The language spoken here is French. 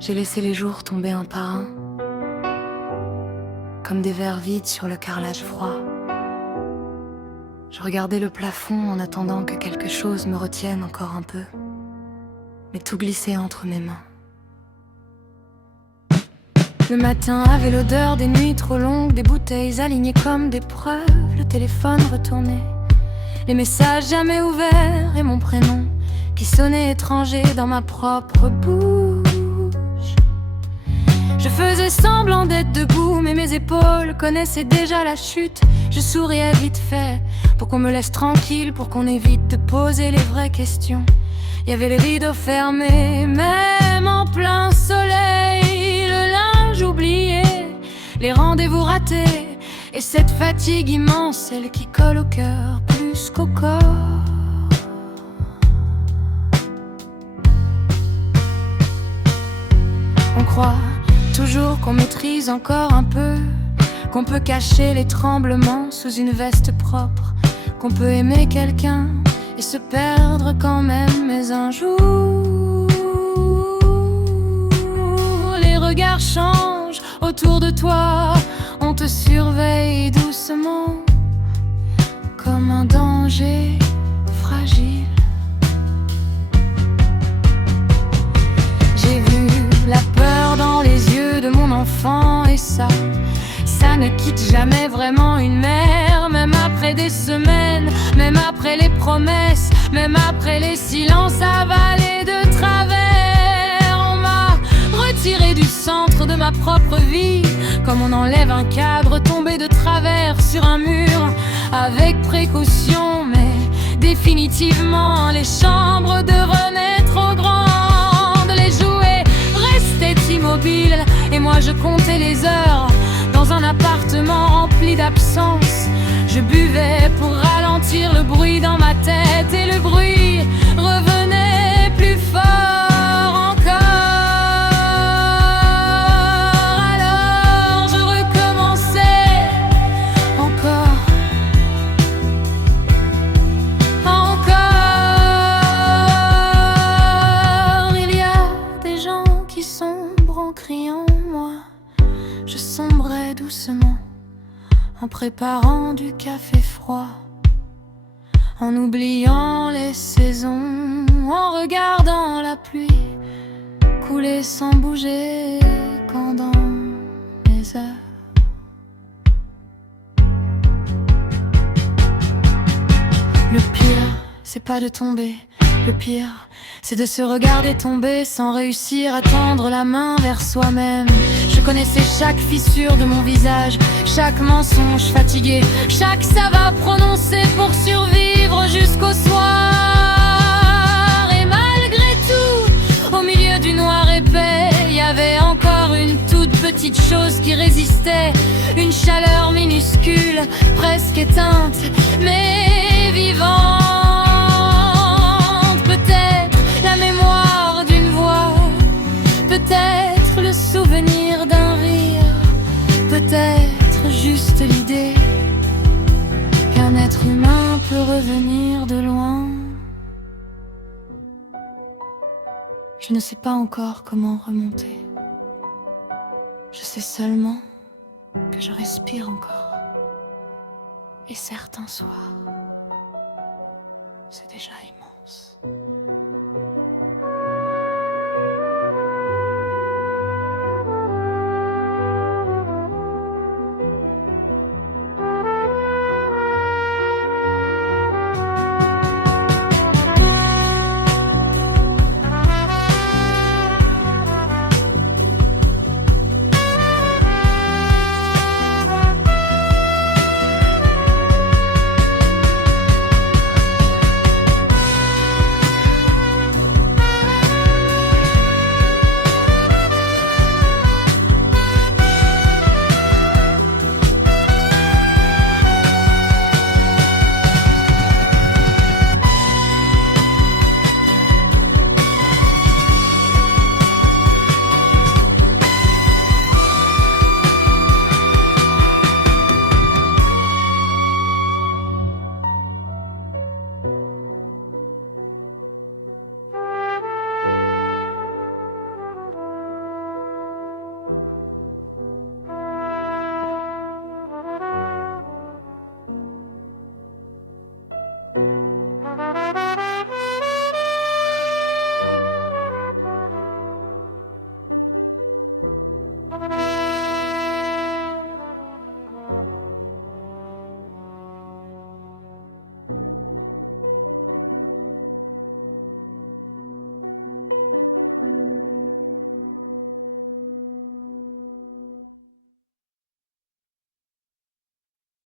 J'ai laissé les jours tomber un par un, comme des verres vides sur le carrelage froid. Je regardais le plafond en attendant que quelque chose me retienne encore un peu, mais tout glissait entre mes mains. Le matin avait l'odeur des nuits trop longues, des bouteilles alignées comme des preuves, le téléphone retourné, les messages jamais ouverts et mon prénom qui sonnait étranger dans ma propre bouche. Je faisais semblant d'être debout, mais mes épaules connaissaient déjà la chute. Je souriais vite fait pour qu'on me laisse tranquille, pour qu'on évite de poser les vraies questions. Il y avait les rideaux fermés, même en plein soleil, le linge oublié, les rendez-vous ratés, et cette fatigue immense, celle qui colle au cœur plus qu'au corps. On croit toujours qu'on maîtrise encore un peu, qu'on peut cacher les tremblements sous une veste propre, qu'on peut aimer quelqu'un et se perdre quand même. Mais un jour, les regards changent autour de toi, on te surveille doucement, comme un danger fragile. J'ai vu la peur dans les yeux de mon enfant, et ça ne quitte jamais vraiment une mère. Même après des semaines, même après les promesses, même après les silences avalés de travers, on m'a retiré du centre de ma propre vie, comme on enlève un cadre tombé de travers sur un mur, avec précaution, mais définitivement les chambres devenaient trop grandes, les jouets restaient immobiles, et moi je comptais les heures dans un appartement rempli d'absence. Je buvais pour ralentir le bruit dans ma tête, et le bruit revenait plus fort encore. Alors je recommençais encore, encore. Il y a des gens qui sombrent en criant, moi je sombrais doucement, en préparant du café froid, en oubliant les saisons, en regardant la pluie couler sans bouger quand dans mes heures. Le pire, c'est pas de tomber, le pire, c'est de se regarder tomber sans réussir à tendre la main vers soi-même. Je connaissais chaque fissure de mon visage, chaque mensonge fatigué, chaque ça va prononcé pour survivre jusqu'au soir. Et malgré tout, au milieu du noir épais, il y avait encore une toute petite chose qui résistait, une chaleur minuscule, presque éteinte, mais vivante. Peut-être la mémoire d'une voix, peut-être le souvenir d'un rire, peut-être juste l'idée qu'un être humain peut revenir de loin. Je ne sais pas encore comment remonter. Je sais seulement que je respire encore. Et certains soirs, c'est déjà immense.